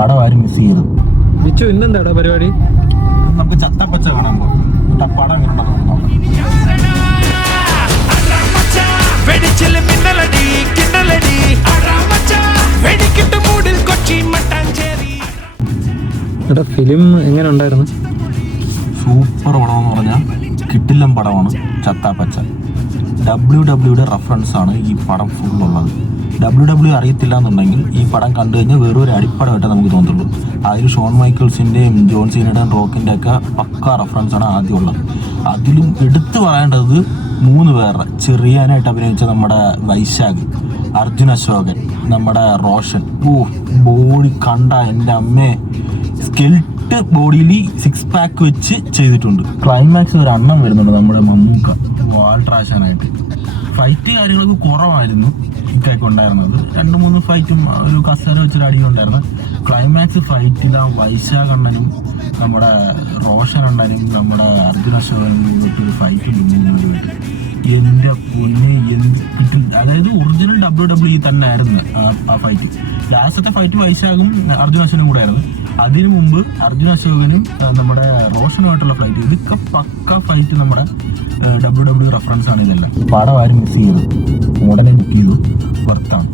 പടം ആരും മിസ് ചെയ്യരുത്. ബിച്ചു ഇന്നെന്താടാ പരിപാടി? നമുക്ക് ചത്തപ്പച്ച കാണാൻ പോകും. പടം എങ്ങനെ ഉണ്ടെന്ന് നോക്കാം. ഫിലിം എങ്ങനെ ഉണ്ടായിരുന്നു? സൂപ്പർ പടമെന്ന് പറഞ്ഞാൽ കിട്ടില്ലം പടമാണ് ചത്താപ്പച്ച. WWE റെഫറൻസ് ആണ് ഈ പടം ഫുള്ളുള്ളത്. WWE അറിയത്തില്ല എന്നുണ്ടെങ്കിൽ ഈ പടം കണ്ടു കഴിഞ്ഞാൽ വേറൊരു അടിപ്പടമായിട്ടേ നമുക്ക് തോന്നുള്ളൂ. അതിൽ ഷോൺ മൈക്കിൾസിൻ്റെയും ജോൺ സീനയുടെയും റോക്കിൻ്റെ ഒക്കെ പക്കാ റെഫറൻസ് ആണ് ആദ്യമുള്ളത്. അതിലും എടുത്തു പറയേണ്ടത് 3 പേരുടെ ചെറിയാനായിട്ട് അഭിനയിച്ച നമ്മുടെ വൈശാഖ്, അർജുൻ അശോകൻ, നമ്മുടെ റോഷൻ. ബോഡി കണ്ട എൻ്റെ അമ്മേ, സ്കെൽറ്റ് ബോഡിയിൽ 6 പാക്ക് വെച്ച് ചെയ്തിട്ടുണ്ട്. ക്ലൈമാക്സ് ഒരു അണ്ണം വരുന്നുണ്ട് നമ്മുടെ മമ്മൂക്ക വാൾ ട്രാഷാനായിട്ട്. ഫൈറ്റ് കാര്യങ്ങളൊക്കെ കുറവായിരുന്നു ഇക്കൊക്കെ ഉണ്ടായിരുന്നത്. 2-3 ഫൈറ്റും ഒരു കസേര വെച്ചൊരു അടിയും ഉണ്ടായിരുന്നു. ക്ലൈമാക്സ് ഫൈറ്റിൽ ആ വൈശാഖ് അണ്ണനും നമ്മുടെ റോഷൻ അണ്ണനും നമ്മുടെ അർജുൻ അശോകനും ഒരു ഫൈറ്റ് ഉണ്ട്. എൻ്റെ പൊന്നെ, എന്ത് കിട്ടും. അതായത് ഒറിജിനൽ WWE തന്നെ ആയിരുന്നു ആ ഫൈറ്റ്. ലാസ്റ്റത്തെ ഫൈറ്റ് വൈശാഖും അർജുൻ അശോകനും കൂടെ ആയിരുന്നു. അതിനു മുമ്പ് അർജുൻ അശോകനും നമ്മുടെ റോഷനുമായിട്ടുള്ള ഫൈറ്റ്, ഇതൊക്കെ പക്ക ഫൈറ്റ് നമ്മുടെ WWE റെഫറൻസ് ആണ്. ഇതെല്ലാം പടം ആരും മിസ് ചെയ്തു. ഉടനെ ബുക്ക് ചെയ്തു. വർത്താണ്.